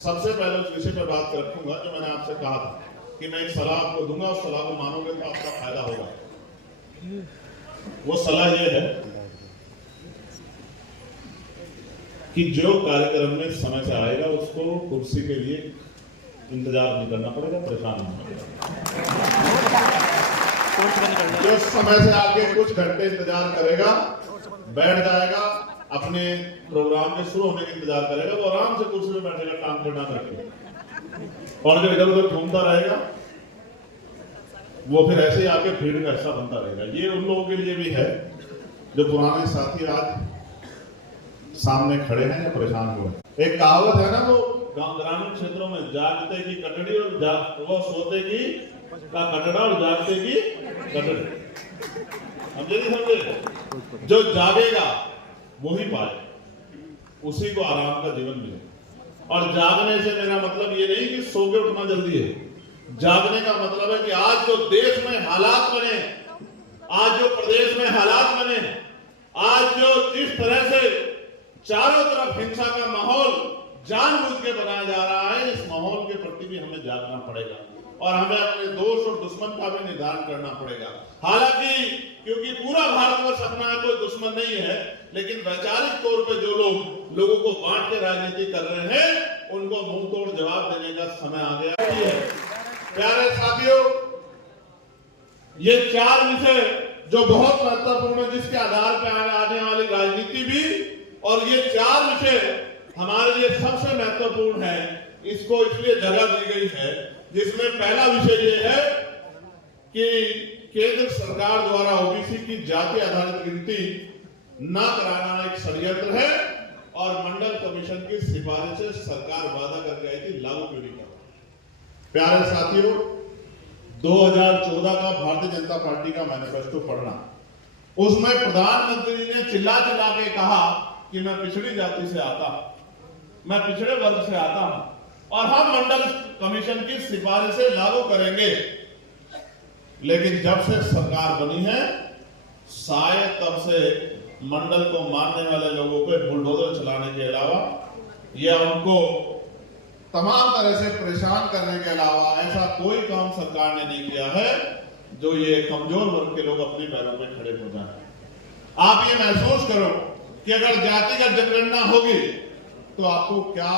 सबसे पहले उस विषय पर बात रखूंगा जो मैंने आपसे कहा था कि मैं एक सलाह आपको दूंगा, उस सलाह को मानोगे तो आपका फायदा होगा। वो सलाह ये है कि जो कार्यक्रम में समय से आएगा उसको कुर्सी के लिए इंतजार नहीं करना पड़ेगा, परेशान नहीं होगा। जो समय से आके कुछ घंटे इंतजार करेगा, बैठ जाएगा, अपने प्रोग्राम के शुरू होने का इंतजार करेगा, वो आराम से कुर्सी में बैठेगा, काम करना करके, और जो इधर उधर घूमता रहेगा वो फिर ऐसे ही आके भीड़ का हिस्सा बनता रहेगा। ये उन लोगों के लिए भी है जो पुराने साथी आज सामने खड़े हैं या परेशान हुए। एक कहावत है ना, वो ग्रामीण क्षेत्रों में, जागते की कटड़ी और वो सोते की का कटड़ा और जागते की कटड़ी। समझे नहीं समझे? जो जागेगा वो ही पाए, उसी को आराम का जीवन मिले। और जागने से मेरा मतलब ये नहीं कि सो के उठना जल्दी है। जागने का मतलब है कि आज जो देश में हालात बने, आज जो प्रदेश में हालात बने, आज जो जिस तरह से चारों तरफ हिंसा का माहौल जानबूझ के बनाया जा रहा है, इस माहौल के प्रति भी हमें जागना पड़ेगा और हमें अपने दोस्त और दुश्मन का भी निर्धारण करना पड़ेगा। हालांकि क्योंकि पूरा भारतवर्ष अपना कोई दुश्मन नहीं है, लेकिन वैचारिक तौर पे जो लोग लोगों को बांट के राजनीति कर रहे हैं, उनको मुंह तोड़ जवाब देने का समय आ गया है। प्यारे साथियों, ये चार विषय जो बहुत महत्वपूर्ण है, जिसके आधार पर आने वाली राजनीति भी, और ये चार विषय हमारे लिए सबसे महत्वपूर्ण है, इसको इसलिए जगह दी गई है, जिसमें पहला विषय ये है कि केंद्र सरकार द्वारा ओबीसी की जाति आधारित गिनती न कराना एक षड्यंत्र है और मंडल कमीशन की सिफारिश से सरकार वादा करके आई थी लागू क्यों नहीं कर। प्यारे साथियों, 2014 का भारतीय जनता पार्टी का मैनिफेस्टो पढ़ना, उसमें प्रधानमंत्री ने चिल्ला चिल्ला के कहा कि मैं पिछड़ी जाति से आता हूं, मैं पिछड़े वर्ग से आता हूं और हम मंडल कमीशन की सिफारिश से लागू करेंगे। लेकिन जब से सरकार बनी है, शायद तब से मंडल को मानने वाले लोगों को बुलडोजर चलाने के अलावा या उनको तमाम तरह से परेशान करने के अलावा ऐसा कोई काम सरकार ने नहीं किया है जो ये कमजोर वर्ग के लोग अपने पैरों पे खड़े हो जाए। आप ये महसूस करो कि अगर जातिगत जनगणना होगी तो आपको क्या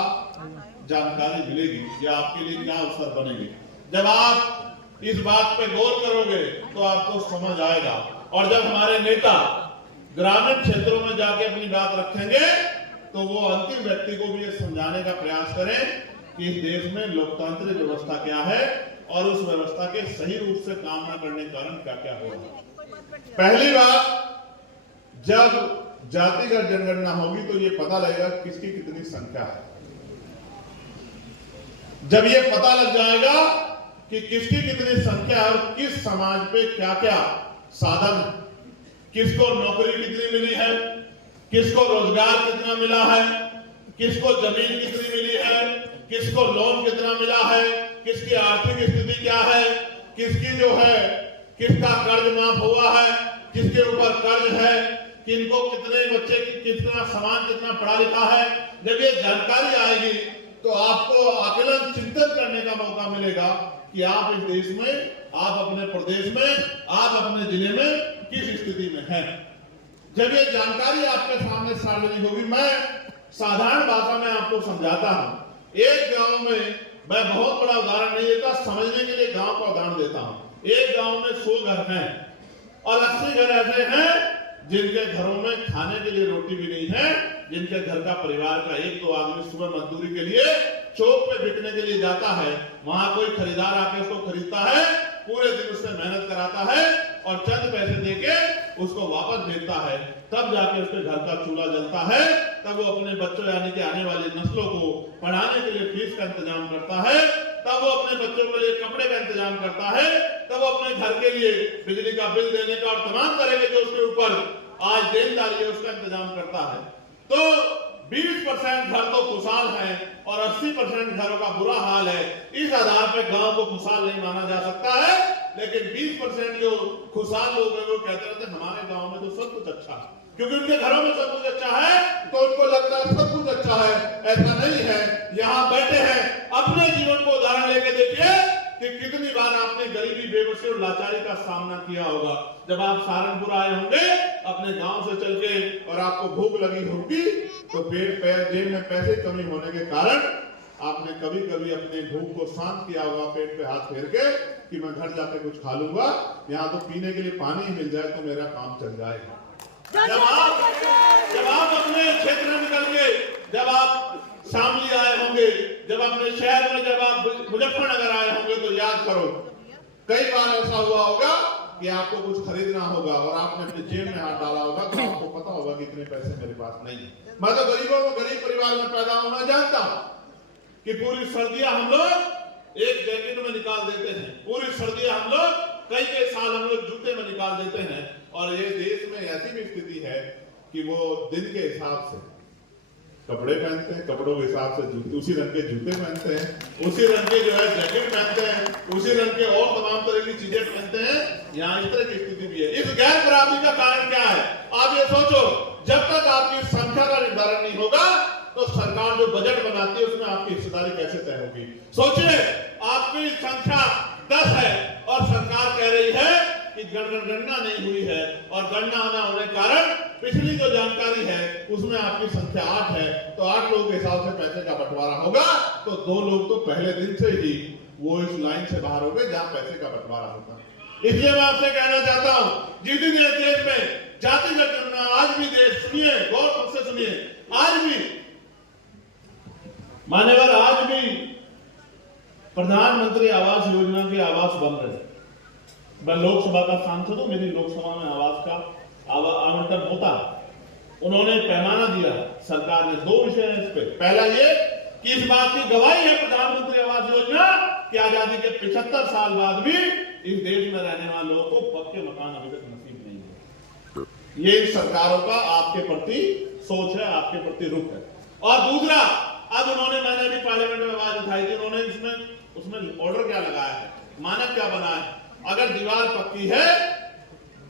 जानकारी मिलेगी या आपके लिए क्या अवसर बनेगी। जब आप इस बात पे गौर करोगे तो आपको समझ आएगा। और जब हमारे नेता ग्रामीण क्षेत्रों में जाके अपनी बात रखेंगे तो वो अंतिम व्यक्ति को भी ये समझाने का प्रयास करें कि इस देश में लोकतांत्रिक व्यवस्था क्या है और उस व्यवस्था के सही रूप से काम न करने के कारण क्या क्या हो रहा है। पहली बात, जब जातिगत जनगणना होगी तो ये पता लगेगा किसकी कितनी संख्या है। जब ये पता लग जाएगा कि किसकी कितनी संख्या और किस समाज पे क्या क्या साधन, किसको नौकरी कितनी मिली है, किसको रोजगार कितना मिला है, किसको जमीन कितनी मिली है, किसको लोन कितना मिला है, किसकी आर्थिक स्थिति क्या है, किसकी जो है किसका कर्ज माफ हुआ है, किसके ऊपर कर्ज है, किनको कितने बच्चे कितना सामान कितना पढ़ा लिखा है। जब ये जानकारी आएगी तो आपको आकलन चिंतन करने का मौका मिलेगा कि आप इस देश में, आप अपने प्रदेश में, आप अपने जिले में किस स्थिति में हैं। जब ये जानकारी आपके सामने सार्वजनिक होगी, मैं साधारण भाषा में आपको समझाता हूं। एक गांव में, मैं बहुत बड़ा उदाहरण नहीं देता, समझने के लिए गांव का उदाहरण देता हूं। एक गांव में 100 घर हैं और 80 घर ऐसे हैं जिनके घरों में खाने के लिए रोटी भी नहीं है, जिनके घर का परिवार का एक दो आदमी सुबह मजदूरी के लिए चौक पे बिकने के लिए जाता है, वहां कोई खरीदार आके उसको खरीदता है, पूरे दिन उससे मेहनत कराता है और चंद पैसे देके उसको वापस देता है, तब जाके उसके घर का चूल्हा जलता है, तब वो अपने बच्चों यानी कि आने वाली नस्लों को पढ़ाने के लिए फीस का इंतजाम करता है, तब वो अपने बच्चों के लिए कपड़े का इंतजाम करता है, तब वो अपने घर के लिए बिजली का बिल देने का और तमाम तरह के जो उसके ऊपर आज देनदारी है उसका इंतजाम करता है। तो 20% घर तो खुशहाल हैं और 80% घरों का बुरा हाल है। इस आधार पर गांव को खुशहाल नहीं माना जा सकता है, लेकिन 20% जो खुशहाल लोग हैं वो कहते रहते हमारे गांव में तो सब कुछ अच्छा है, क्योंकि उनके घरों में सब कुछ अच्छा है तो उनको लगता है सब कुछ अच्छा है। ऐसा नहीं है। यहाँ बैठे हैं, अपने जीवन को उदाहरण लेके देखिए कि कितनी बार आपने गरीबी, बेबसी और लाचारी का सामना किया होगा। जब आप सहारनपुर आए होंगे अपने गांव से चल के और आपको भूख लगी होगी तो पेट पे जेब में पैसे कमी होने के कारण आपने कभी कभी अपने भूख को शांत किया होगा, पेट पे हाथ फेर के कि मैं घर जाके कुछ खा लूंगा, यहाँ तो पीने के लिए पानी ही मिल जाए तो मेरा काम चल जाएगा। जब आप अपने क्षेत्र में निकल के, जब आप शामली आए होंगे, जब अपने शहर में, जब आप मुजफ्फरनगर आए होंगे तो याद करो कई बार ऐसा हुआ होगा कि आपको कुछ खरीदना होगा और आपने अपने जेब में हाथ डाला होगा तो आपको पता होगा कि इतने पैसे मेरे पास नहीं है। मैं तो गरीबों को, गरीब परिवार में पैदा होना जानता हूं कि पूरी सर्दियां हम लोग एक जैकेट में निकाल देते हैं, पूरी सर्दियां हम लोग कई साल हम लोग जूते में निकाल देते हैं। और ये देश में ऐसी भी स्थिति है कि वो दिन के हिसाब से कपड़े पहनते हैं, कपड़ों के हिसाब से जूते, उसी रंग के जूते पहनते हैं, उसी रंग के जो है जैकेट पहनते हैं, उसी रंग के और तमाम तरह की चीजें पहनते हैं। यहाँ इस तरह की स्थिति भी है। इस गैर बराबरी का कारण क्या है? आप ये सोचो, जब तक आपकी संख्या का निर्धारण नहीं होगा तो सरकार जो बजट बनाती है उसमें आपकी हिस्सेदारी कैसे तय होगी? सोचिए, आपकी संख्या 10 है और सरकार कह रही है कि गणना नहीं हुई है और गणना न होने के कारण पिछली जो जानकारी है उसमें आपकी संख्या 8 है, तो 8 लोगों के हिसाब से पैसे का बंटवारा होगा तो 2 लोग तो पहले दिन से ही वो इस लाइन से बाहर हो गए जहां पैसे का बंटवारा होता है। इसलिए मैं आपसे कहना चाहता हूं, जिस दिन इस देश में जातिगत गणना, आज भी देश, सुनिए, गौर से सुनिए, आज भी मान्यवर, आज भी प्रधानमंत्री आवास योजना के आवास बन रहे। मैं लोकसभा का सांसद हूं, मेरी लोकसभा में आवास का आवंटन होता है। उन्होंने पैमाना दिया, सरकार ने 2 विषय हैं इस पे। पहला ये कि इस बात की गवाही है प्रधानमंत्री आवास योजना कि आजादी के 75 साल बाद भी इस देश में रहने वाले लोगों को पक्के मकान अभी तक नसीब नहीं है। ये इन सरकारों का आपके प्रति सोच है, आपके प्रति रुख है। और दूसरा, अब उन्होंने, मैंने अभी पार्लियामेंट में आवाज उठाई थी, उन्होंने उसमें ऑर्डर क्या लगाया है, मानक क्या बना है? अगर दीवार पक्की है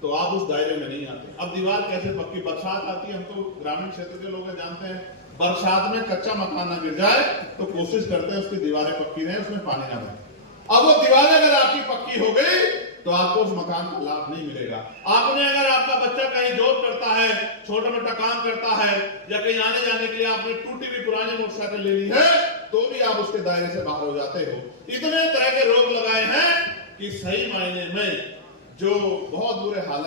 तो आप उस दायरे में नहीं आते। अब दीवार कैसे पक्की? बरसात आती है, हम तो ग्रामीण क्षेत्र के लोग जानते हैं, बरसात में कच्चा मकान ना गिर जाए तो कोशिश करते हैं उसकी दीवारें पक्की रहे, उसमें पानी ना बहे। अब वो दीवारें अगर आपकी पक्की हो गई तो आपको उस मकान का लाभ नहीं मिलेगा। आपने, अगर आपका बच्चा कहीं जॉब करता है, छोटा मोटा काम करता है, या कहीं आने जाने के लिए आपने टूटी हुई पुरानी मोटरसाइकिल ले ली है तो भी आप उसके दायरे से बाहर हो जाते हो। इतने तरह के रोक लगाए हैं कि सही मायने में जो बहुत बुरे हाल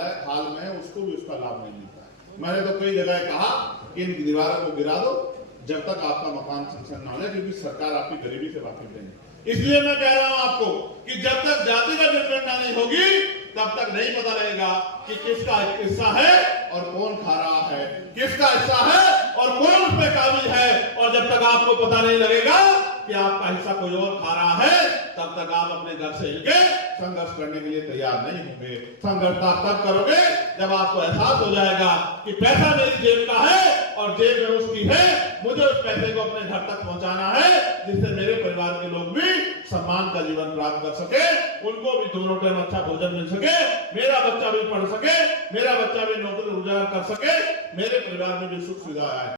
में है उसको भी उसका लाभ नहीं मिलता है। मैंने तो कई जगह कहा कि इन दीवारों को गिरा दो जब तक आपका मकान संरक्षण न हो जाए, क्योंकि सरकार आपकी गरीबी से वाकिफ नहीं है। इसलिए मैं कह रहा हूं आपको कि जब तक जातिगत जनगणना नहीं होगी तब तक नहीं पता लगेगा कि किसका हिस्सा है और कौन खा रहा है, किसका हिस्सा है और कौन उस पर काबिल है। और जब तक आपको पता नहीं लगेगा कि आपका हिस्सा कोई और खा रहा है तब तक आप अपने घर से हिलके संघर्ष करने के लिए तैयार नहीं होंगे। संघर्ष तब करोगे जब आपको एहसास हो जाएगा कि पैसा मेरी जेब का है और जेब में उसकी है, मुझे उस पैसे को अपने घर तक पहुंचाना है जिससे मेरे परिवार के लोग भी सम्मान का जीवन प्राप्त कर सके, उनको भी 2 टाइम अच्छा भोजन मिल सके, मेरा बच्चा भी पढ़ सके, मेरा बच्चा भी नौकरी रोजगार कर सके, मेरे परिवार में भी सुख सुविधा आए।